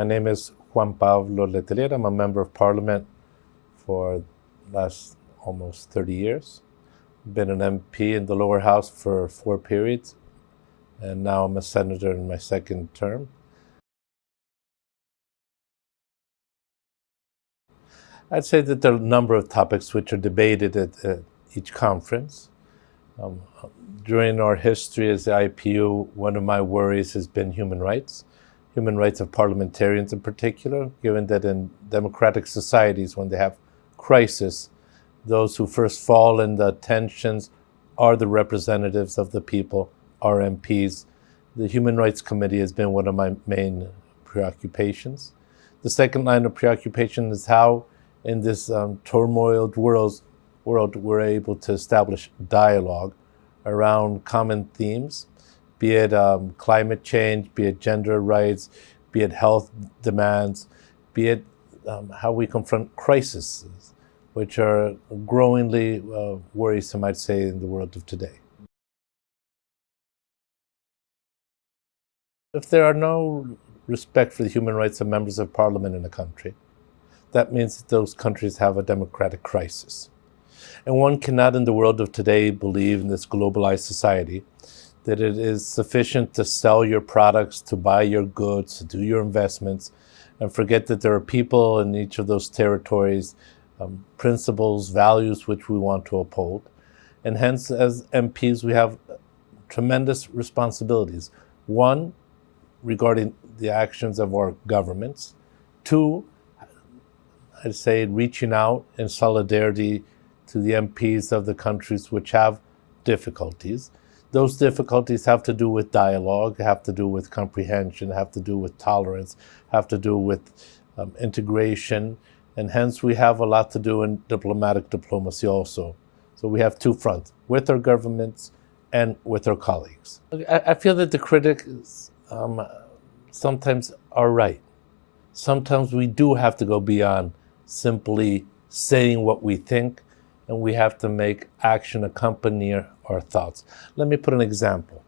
My name is Juan Pablo Letelier. I'm a member of Parliament for the last almost 30 years. Been an MP in the lower house for 4 periods, and now I'm a senator in my second term. I'd say that there are a number of topics which are debated at each conference. During our history as the IPU, one of my worries has been human rights of parliamentarians in particular, given that in democratic societies, when they have crisis, those who first fall in the tensions are the representatives of the people, our MPs. The Human Rights Committee has been one of my main preoccupations. The second line of preoccupation is how, in this turmoiled world, we're able to establish dialogue around common themes, be it climate change, be it gender rights, be it health demands, be it how we confront crises, which are growingly worrisome, I'd say, in the world of today. If there are no respect for the human rights of members of parliament in a country, that means that those countries have a democratic crisis. And one cannot, in the world of today, believe in this globalized society that it is sufficient to sell your products, to buy your goods, to do your investments, and forget that there are people in each of those territories, principles, values which we want to uphold. And hence, as MPs, we have tremendous responsibilities. One, regarding the actions of our governments. Two, I'd say reaching out in solidarity to the MPs of the countries which have difficulties. Those difficulties have to do with dialogue, have to do with comprehension, have to do with tolerance, have to do with integration, and hence we have a lot to do in diplomatic diplomacy also. So we have two fronts, with our governments and with our colleagues. I feel that the critics sometimes are right. Sometimes we do have to go beyond simply saying what we think, and we have to make action accompany our thoughts. Let me put an example.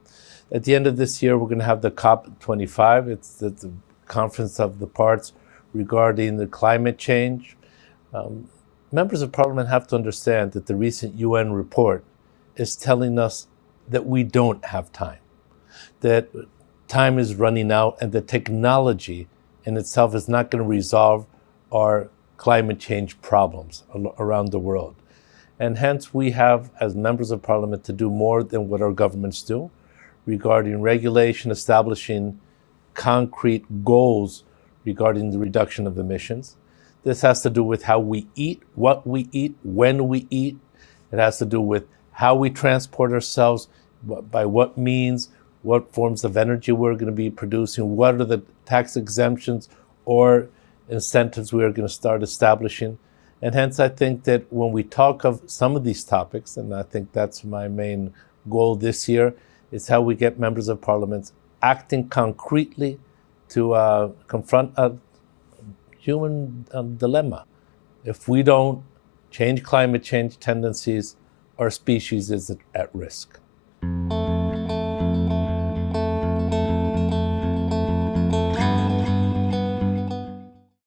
At the end of this year, we're going to have the COP25. It's the Conference of the Parts regarding the climate change. Members of Parliament have to understand that the recent UN report is telling us that we don't have time, that time is running out, and that technology in itself is not going to resolve our climate change problems around the world. And hence we have, as members of Parliament, to do more than what our governments do regarding regulation, establishing concrete goals regarding the reduction of emissions. This has to do with how we eat, what we eat, when we eat. It has to do with how we transport ourselves, by what means, what forms of energy we're going to be producing, what are the tax exemptions or incentives we are going to start establishing. And hence I think that when we talk of some of these topics, and I think that's my main goal this year, is how we get members of Parliament acting concretely to confront a human dilemma. If we don't change climate change tendencies, our species is at risk.